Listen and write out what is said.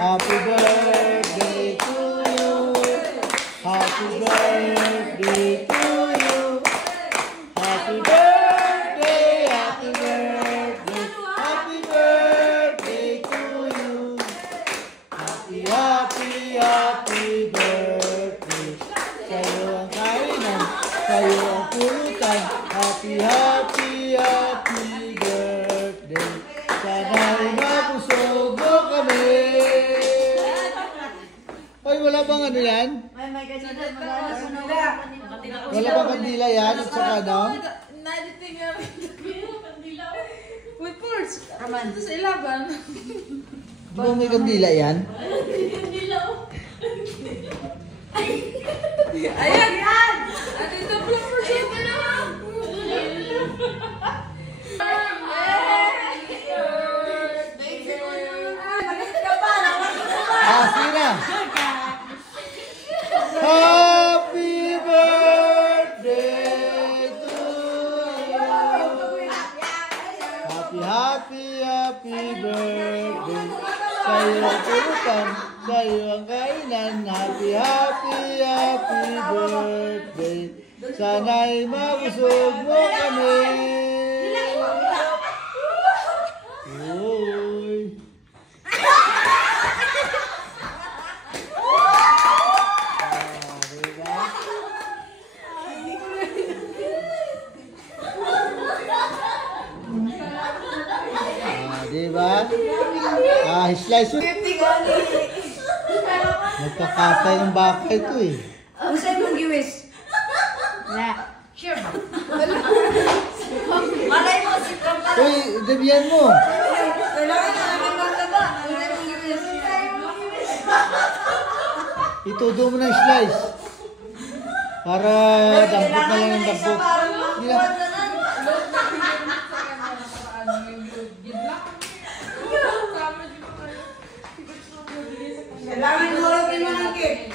Happy birthday to you. Happy birthday to you. Happy birthday, happy birthday, happy birthday to you. Happy, happy, happy birthday. Sa'yo ang kainan, sa'yo ang pulutan. Happy, happy, happy birthday. Sana'y mabusog mo kami. Ay, wala bang ano yan? May kandila. Wala bang kandila yan? At saka ano? Naditing nga kandila. Uy, Purs. Ito sa ilaban. Di ba may kandila yan? Ayan! Ano ito pala, Purs? Sina! Happy birthday to you! Happy, happy, happy birthday! Sa'yo ang pulutan, sa'yo ang kainan. Happy, happy, happy birthday! Sana'y mabusog mo kami! Uy! Diba? Slice mo. Nagkakatay ng baka ito eh. Ang sa'yo mong giwis? Na. Sure ba? Malay mo, si Kampala. Uy, dabihan mo. Kailangan na naman magtaba. Ang sa'yo mong giwis? Itudo mo ng slice. Para dampot na lang ng dampot. Kailangan mo rin mo ng cake.